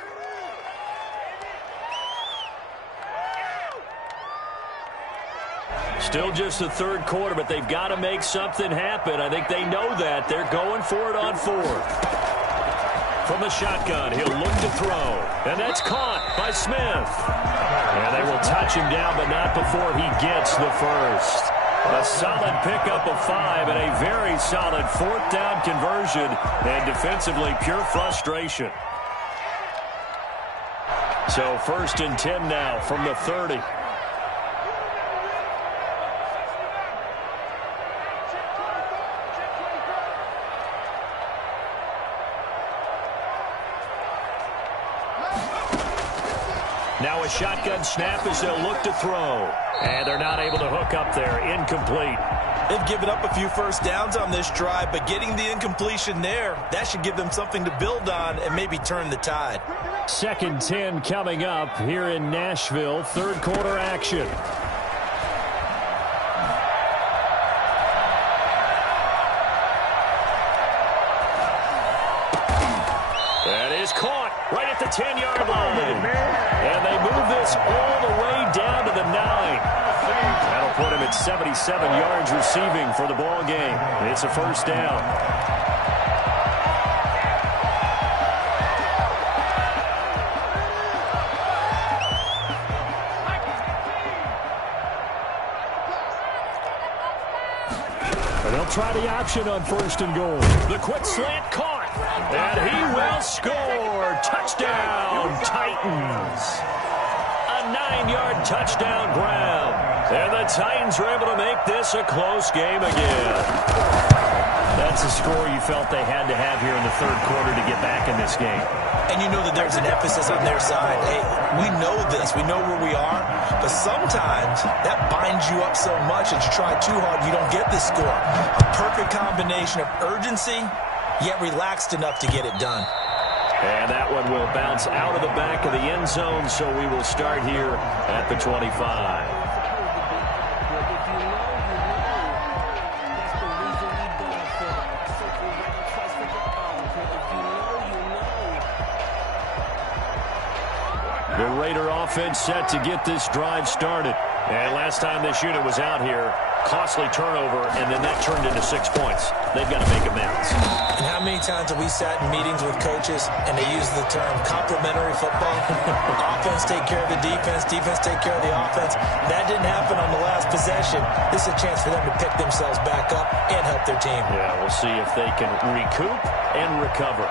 Still just the 3rd quarter, but they've got to make something happen. I think they know that. They're going for it on 4th. From the shotgun, he'll look to throw. And that's caught by Smith. And they will touch him down, but not before he gets the first. A solid pickup of 5 and a very solid 4th down conversion. And defensively, pure frustration. So 1st and 10 now from the 30. Now a shotgun snap as they'll look to throw. And they're not able to hook up there. Incomplete. They've given up a few first downs on this drive, but getting the incompletion there, that should give them something to build on and maybe turn the tide. 2nd 10 coming up here in Nashville. 3rd quarter action. That is caught right at the 10-yard line. And gets 77 yards receiving for the ball game. It's a first down. They'll try the option on first and goal. The quick slant caught, and he will score. Touchdown, Titans. A 9-yard touchdown grab. And the Titans were able to make this a close game again. That's a score you felt they had to have here in the third quarter to get back in this game. And you know that there's an emphasis on their side. Hey, we know this. We know where we are. But sometimes that binds you up so much that you try too hard, you don't get this score. A perfect combination of urgency, yet relaxed enough to get it done. And that one will bounce out of the back of the end zone, so we will start here at the 25. The Raider offense set to get this drive started. And last time this unit was out here, costly turnover, and then that turned into 6 points. They've got to make amends. And how many times have we sat in meetings with coaches and they use the term complementary football? Offense take care of the defense, defense take care of the offense. That didn't happen on the last possession. This is a chance for them to pick themselves back up and help their team. Yeah, we'll see if they can recoup and recover.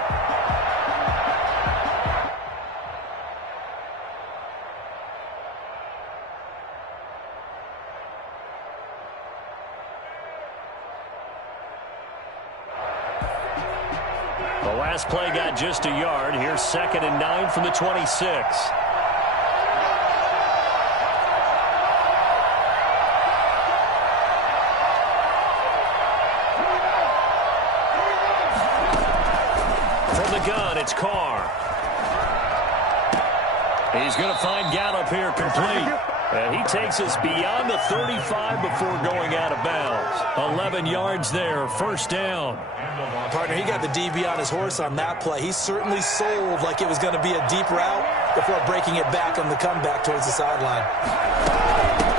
The last play got just a yard. Here's 2nd and 9 from the 26. From the gun, it's Carr. He's going to find Gallup here complete. And he takes us beyond the 35 before going out of bounds. 11 yards there, first down. Partner, he got the DB on his horse on that play. He certainly sold like it was going to be a deep route before breaking it back on the comeback towards the sideline.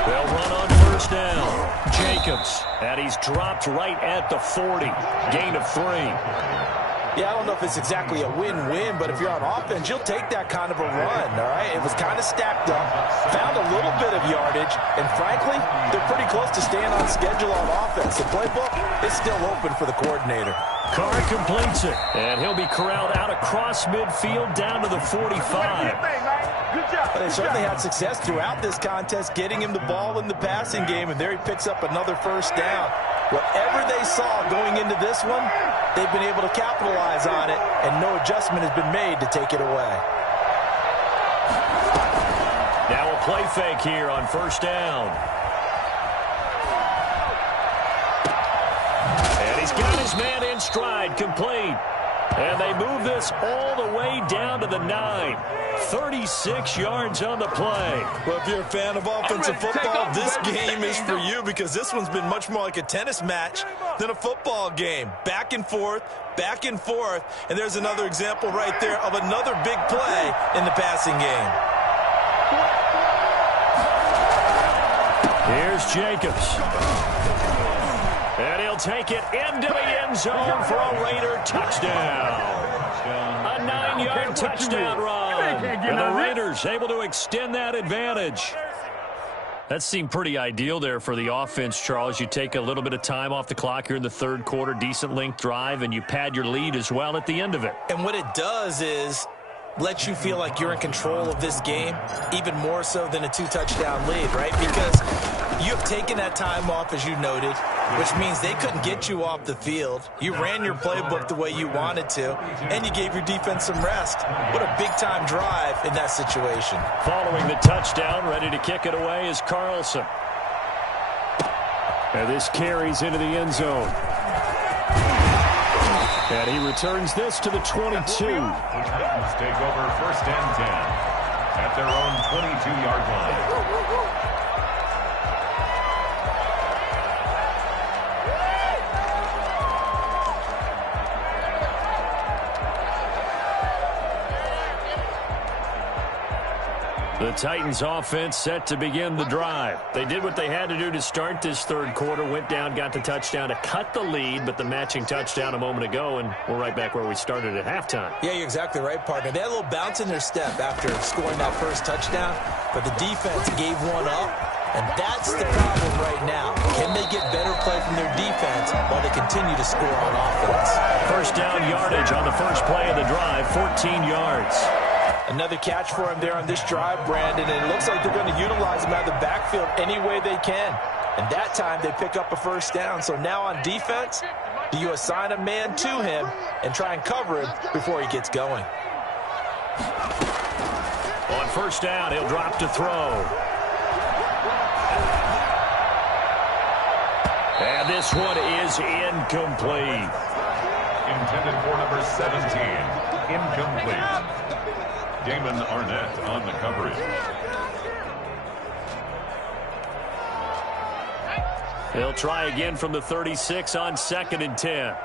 They'll run on first down. Jacobs, and he's dropped right at the 40. Gain of 3. Yeah, I don't know if it's exactly a win-win, but if you're on offense, you'll take that kind of a run, all right? It was kind of stacked up, found a little bit of yardage, and frankly, they're pretty close to staying on schedule on offense. The playbook is still open for the coordinator. Carr completes it, and he'll be corralled out across midfield down to the 45. But they certainly had success throughout this contest, getting him the ball in the passing game, and there he picks up another first down. Whatever they saw going into this one, they've been able to capitalize on it, and no adjustment has been made to take it away. Now a play fake here on first down. And he's got his man in stride, complete. And they move this all the way down to the 9. 36 yards on the play. Well, if you're a fan of offensive football, this game is for you because this one's been much more like a tennis match than a football game. Back and forth, and there's another example right there of another big play in the passing game. Here's Jacobs. And he'll take it into the end zone for a Raider touchdown. A 9-yard touchdown run. And the Raiders able to extend that advantage. That seemed pretty ideal there for the offense, Charles. You take a little bit of time off the clock here in the third quarter, decent length drive, and you pad your lead as well at the end of it. And what it does is let you feel like you're in control of this game, even more so than a 2-touchdown lead, right? Because you have taken that time off, as you noted, which means they couldn't get you off the field. You ran your playbook the way you wanted to, and you gave your defense some rest. What a big-time drive in that situation. Following the touchdown, ready to kick it away is Carlson. And this carries into the end zone. And he returns this to the 22. Titans take over first and 10 at their own 22-yard line. The Titans offense set to begin the drive. They did what they had to do to start this third quarter, went down, got the touchdown to cut the lead, but the matching touchdown a moment ago, and we're right back where we started at halftime. Yeah, you're exactly right, partner. They had a little bounce in their step after scoring that first touchdown, but the defense gave one up, and that's the problem right now. Can they get better play from their defense while they continue to score on offense? First down yardage on the first play of the drive, 14 yards. Another catch for him there on this drive, Brandon, and it looks like they're going to utilize him out of the backfield any way they can. And that time they pick up a first down. So now on defense, do you assign a man to him and try and cover him before he gets going? On first down, he'll drop to throw. And this one is incomplete. Intended for number 17. Incomplete. Damon Arnett on the coverage. He'll try again from the 36 on 2nd and 10.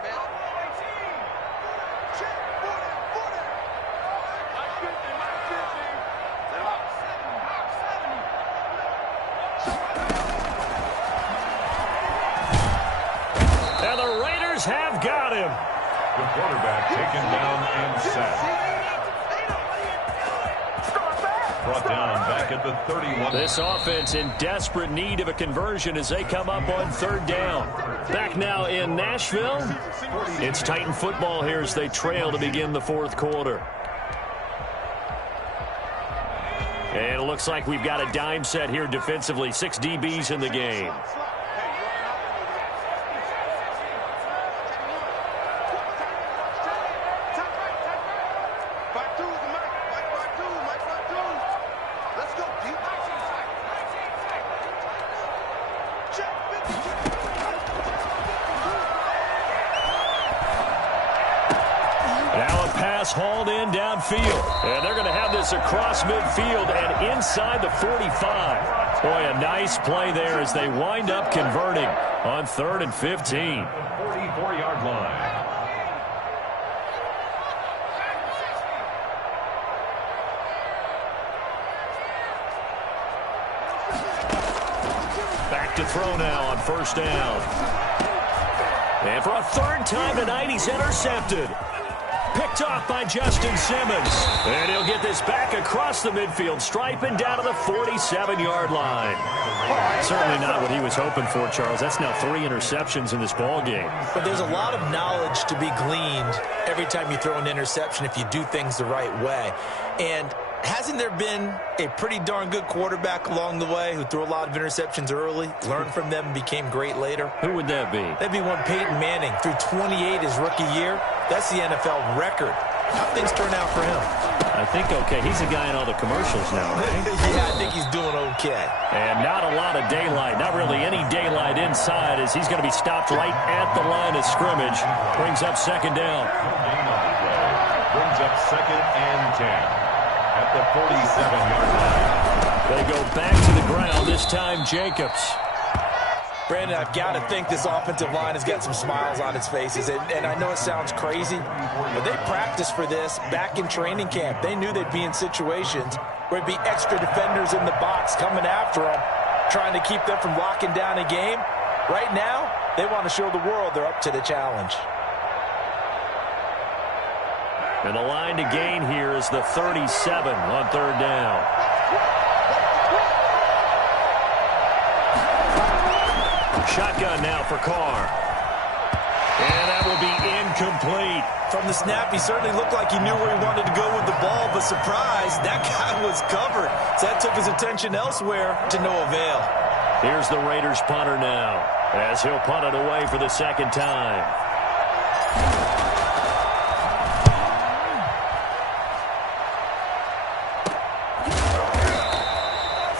And the Raiders have got him. The quarterback taken down and sacked. Brought down back at the 31. This offense in desperate need of a conversion as they come up on third down. Back now in Nashville. It's Titan football here as they trail to begin the fourth quarter. And it looks like we've got a dime set here defensively. 6 DBs in the game. Hauled in downfield. And they're going to have this across midfield and inside the 45. Boy, a nice play there as they wind up converting on 3rd and 15. 44-yard line. Back to throw now on first down. And for a third time tonight, he's intercepted. Picked off by Justin Simmons. And he'll get this back across the midfield stripe and down to the 47-yard line. Certainly not what he was hoping for, Charles. That's now 3 interceptions in this ball game. But there's a lot of knowledge to be gleaned every time you throw an interception if you do things the right way. And hasn't there been a pretty darn good quarterback along the way who threw a lot of interceptions early, learned from them, and became great later? Who would that be? That'd be one Peyton Manning. Threw 28 his rookie year. That's the NFL record. How things turn out for him? I think okay. He's a guy in all the commercials now, right? Yeah, I think he's doing okay. And not a lot of daylight. Not really any daylight inside as he's going to be stopped right at the line of scrimmage. Brings up second down. Brings up 2nd and 10 at the 47-yard line. They go back to the ground, this time Jacobs. Brandon, I've got to think this offensive line has got some smiles on its faces. And I know it sounds crazy, but they practiced for this back in training camp. They knew they'd be in situations where it'd be extra defenders in the box coming after them, trying to keep them from locking down a game. Right now, they want to show the world they're up to the challenge. And the line to gain here is the 37 on third down. Shotgun now for Carr. And that will be incomplete. From the snap, he certainly looked like he knew where he wanted to go with the ball, but surprise, that guy was covered. So that took his attention elsewhere to no avail. Here's the Raiders punter now as he'll punt it away for the second time.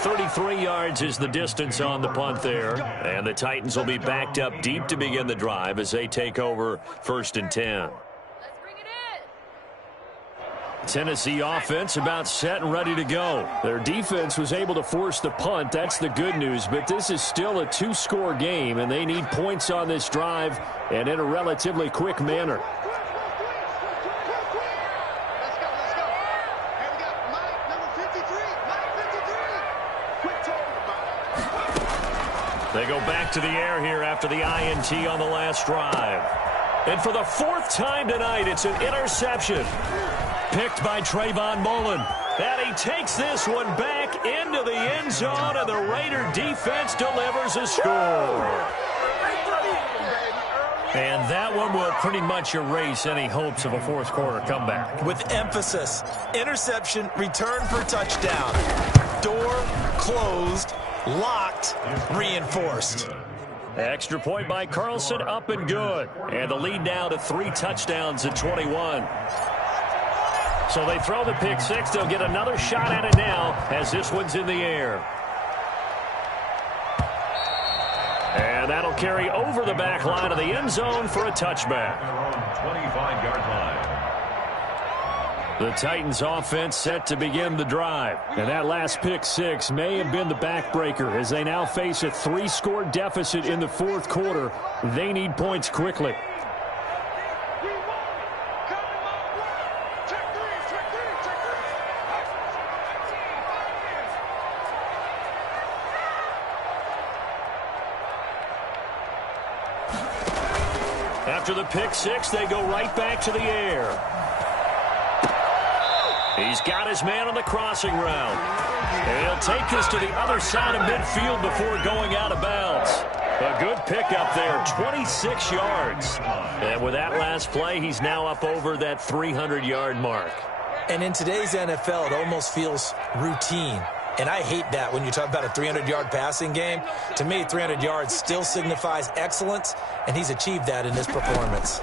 33 yards is the distance on the punt there. And the Titans will be backed up deep to begin the drive as they take over 1st and 10. Tennessee offense about set and ready to go. Their defense was able to force the punt. That's the good news. But this is still a 2-score game, and they need points on this drive and in a relatively quick manner. They go back to the air here after the INT on the last drive. And for the fourth time tonight, it's an interception. Picked by Trayvon Mullen. And he takes this one back into the end zone, and the Raider defense delivers a score. And that one will pretty much erase any hopes of a fourth quarter comeback. With emphasis, interception, return for touchdown. Door closed, locked, reinforced. Extra point by Carlson, up and good. And the lead now to 3 touchdowns at 21. So they throw the pick six. They'll get another shot at it now as this one's in the air. And that'll carry over the back line of the end zone for a touchback. 25-yard line. The Titans offense set to begin the drive. And that last pick six may have been the backbreaker as they now face a 3-score deficit in the fourth quarter. They need points quickly. After the pick six, they go right back to the air. He's got his man on the crossing route. And he'll take this to the other side of midfield before going out of bounds. A good pickup there, 26 yards. And with that last play, he's now up over that 300-yard mark. And in today's NFL, it almost feels routine. And I hate that when you talk about a 300-yard passing game. To me, 300 yards still signifies excellence, and he's achieved that in this performance.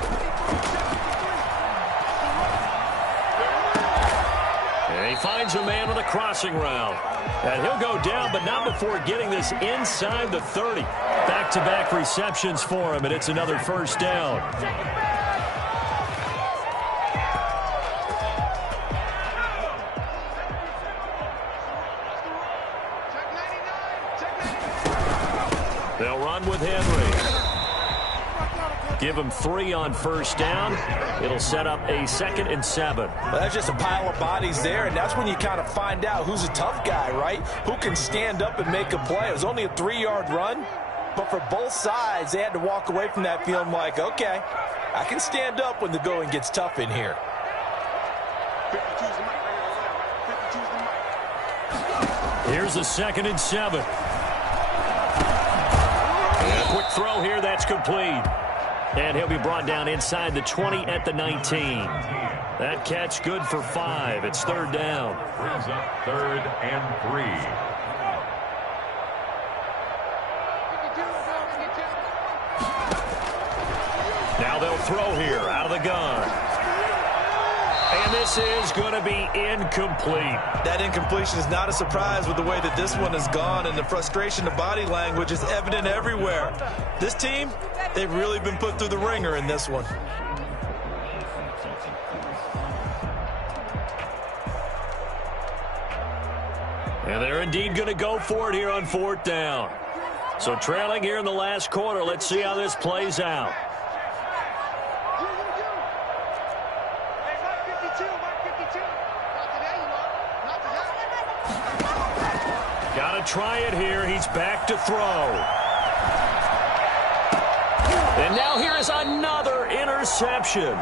And he finds a man on the crossing route. And he'll go down, but not before getting this inside the 30. Back-to-back receptions for him, and it's another first down. They'll run with Henry. Give him 3 on first down. It'll set up a 2nd and 7. Well, that's just a pile of bodies there, and that's when you kind of find out who's a tough guy, right? Who can stand up and make a play. It was only a 3-yard run, but for both sides, they had to walk away from that feeling like, okay, I can stand up when the going gets tough in here. Here's a 2nd and 7. And a quick throw here, that's complete. And he'll be brought down inside the 20 at the 19. That catch good for 5. It's 3rd down. Brings up 3rd and 3. Now they'll throw here out of the gun. And this is going to be incomplete. That incompletion is not a surprise with the way that this one has gone, and the frustration of body language is evident everywhere. This team, they've really been put through the ringer in this one. And they're indeed going to go for it here on 4th down. So trailing here in the last quarter, let's see how this plays out. Got to try it here. He's back to throw. And now here is another interception.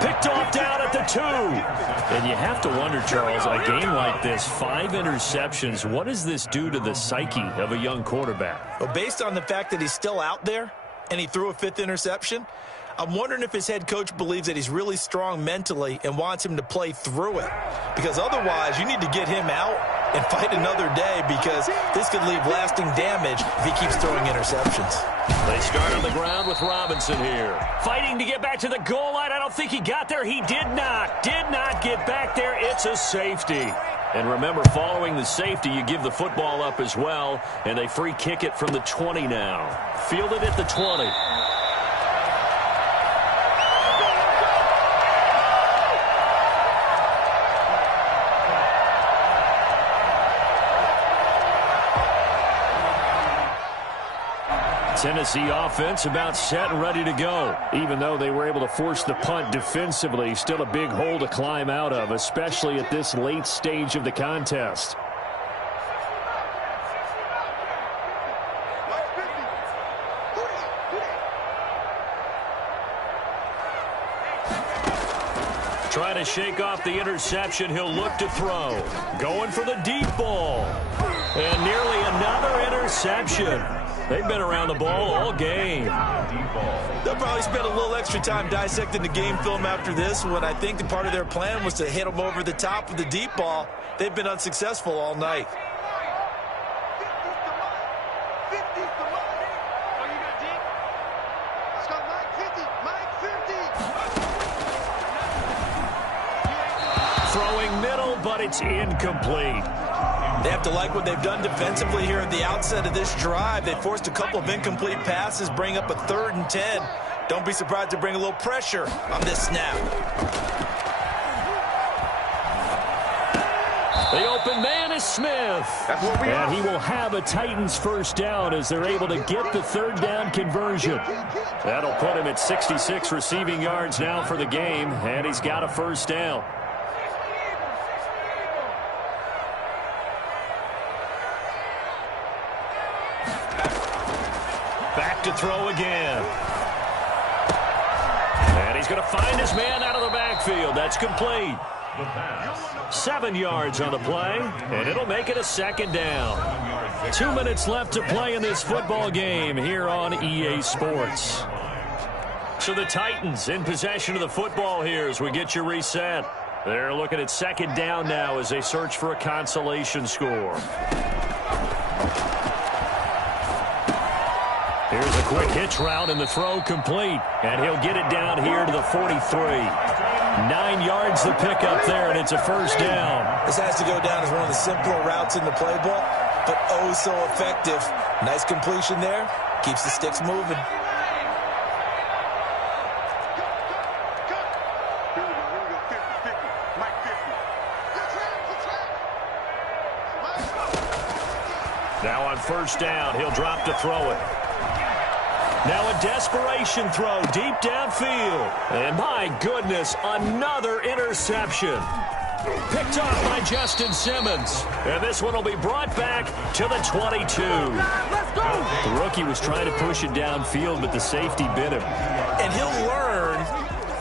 Picked off down at the 2. And you have to wonder, Charles, a game like this, 5 interceptions, what does this do to the psyche of a young quarterback? Well, based on the fact that he's still out there and he threw a 5th interception, I'm wondering if his head coach believes that he's really strong mentally and wants him to play through it. Because otherwise, you need to get him out and fight another day, because this could leave lasting damage if he keeps throwing interceptions. They start on the ground with Robinson here. Fighting to get back to the goal line. I don't think he got there. He did not get back there. It's a safety. And remember, following the safety, you give the football up as well, and they free kick it from the 20 now. Fielded at the 20. Tennessee offense about set and ready to go. Even though they were able to force the punt defensively, still a big hole to climb out of, especially at this late stage of the contest. Trying to shake off the interception. He'll look to throw. Going for the deep ball. And nearly another interception. They've been around the ball all game. They'll probably spend a little extra time dissecting the game film after this one. I think the part of their plan was to hit them over the top with the deep ball. They've been unsuccessful all night. Throwing middle, but it's incomplete. They have to like what they've done defensively here at the outset of this drive. They forced a couple of incomplete passes, bring up a 3rd and 10. Don't be surprised to bring a little pressure on this snap. The open man is Smith. And he will have a Titans first down as they're able to get the 3rd down conversion. That'll put him at 66 receiving yards now for the game, and he's got a first down. Back to throw again. And he's going to find his man out of the backfield. That's complete. 7 yards on the play, and it'll make it a 2nd down. 2 minutes left to play in this football game here on EA Sports. So the Titans in possession of the football here as we get you reset. They're looking at 2nd down now as they search for a consolation score. Here's a quick hitch route and the throw complete. And he'll get it down here to the 43. 9 yards to pick up there, and it's a first down. This has to go down as one of the simpler routes in the playbook, but oh so effective. Nice completion there. Keeps the sticks moving. Now on first down, he'll drop to throw it. Now a desperation throw deep downfield. And my goodness, another interception. Picked off by Justin Simmons. And this one will be brought back to the 22. Let's go. The rookie was trying to push it downfield, but the safety bit him. And he'll learn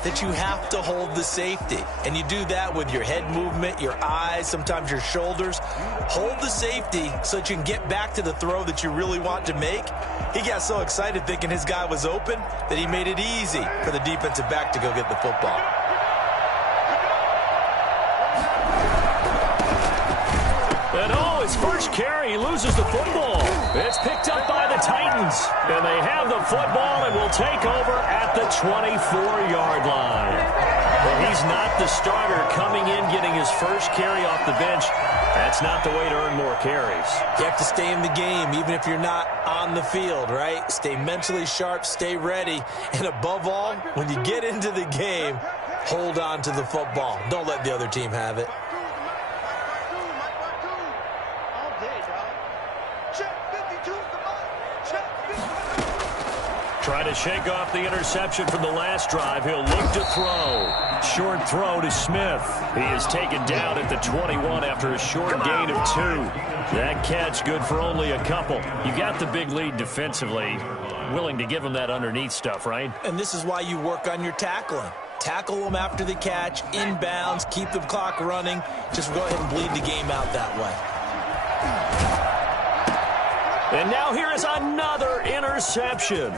that you have to hold the safety. And you do that with your head movement, your eyes, sometimes your shoulders. Hold the safety so that you can get back to the throw that you really want to make. He got so excited thinking his guy was open that he made it easy for the defensive back to go get the football. And oh, his first carry, he loses the football. It's picked up by the Titans. And they have the football and will take over at the 24-yard line. Well, he's not the starter coming in, getting his first carry off the bench. That's not the way to earn more carries. You have to stay in the game, even if you're not on the field, right? Stay mentally sharp, stay ready. And above all, when you get into the game, hold on to the football. Don't let the other team have it. Trying to shake off the interception from the last drive. He'll look to throw. Short throw to Smith. He is taken down at the 21 after a short gain of 2. That catch good for only a couple. You got the big lead defensively. Willing to give him that underneath stuff, right? And this is why you work on your tackling. Tackle them after the catch, inbounds, keep the clock running. Just go ahead and bleed the game out that way. And now here is another interception.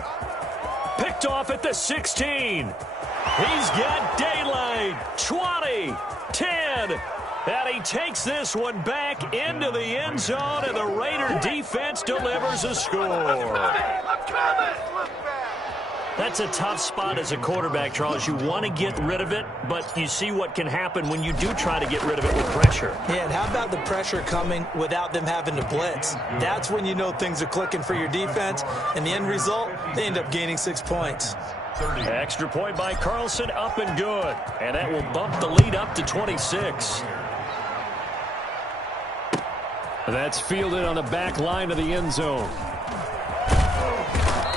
Picked off at the 16. He's got daylight. 20, 10. And he takes this one back into the end zone, and the Raider defense delivers a score. That's a tough spot as a quarterback, Charles. You want to get rid of it, but you see what can happen when you do try to get rid of it with pressure. Yeah, and how about the pressure coming without them having to blitz? That's when you know things are clicking for your defense, and the end result, they end up gaining 6 points. Extra point by Carlson, up and good. And that will bump the lead up to 26. That's fielded on the back line of the end zone.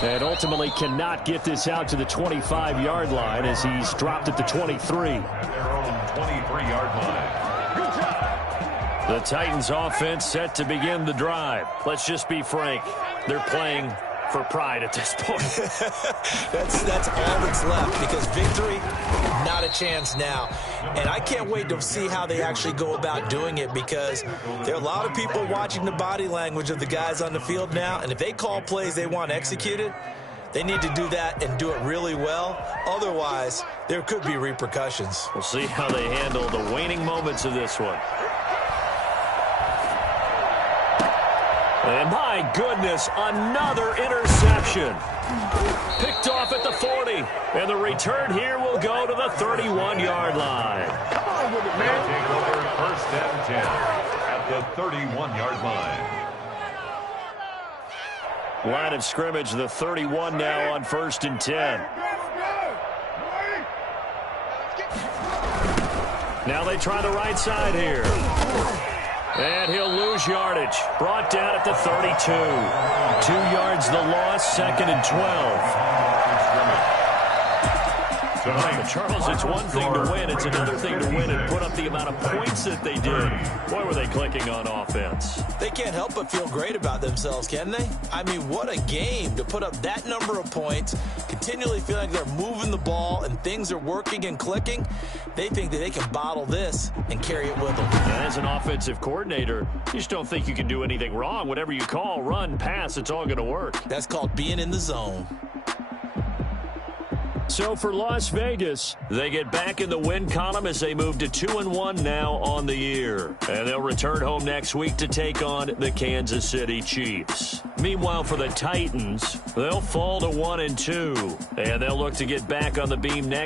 And ultimately cannot get this out to the 25-yard line as he's dropped at the 23. Their own 23-yard line. The Titans offense set to begin the drive. Let's just be frank. They're playing for pride at this point. That's all that's left, because victory, not a chance now. And I can't wait to see how they actually go about doing it, because there are a lot of people watching the body language of the guys on the field now, and if they call plays they want executed, they need to do that and do it really well. Otherwise, there could be repercussions. We'll see how they handle the waning moments of this one. And my goodness, another interception. Picked off at the 40. And the return here will go to the 31-yard line. Come on with it, man. Take over first and 10 at the 31-yard line. Line of scrimmage, the 31 now on 1st and 10. Now they try the right side here. And he'll lose yardage. Brought down at the 32. 2 yards the loss, 2nd and 12. Charles, it's one thing to win. It's another thing to win and put up the amount of points that they did. Boy, were they clicking on offense. They can't help but feel great about themselves, can they? I mean, what a game to put up that number of points, continually feeling like they're moving the ball and things are working and clicking. They think that they can bottle this and carry it with them. And as an offensive coordinator, you just don't think you can do anything wrong. Whatever you call, run, pass, it's all going to work. That's called being in the zone. So for Las Vegas, they get back in the win column as they move to 2-1 now on the year. And they'll return home next week to take on the Kansas City Chiefs. Meanwhile, for the Titans, they'll fall to 1-2. And they'll look to get back on the beam next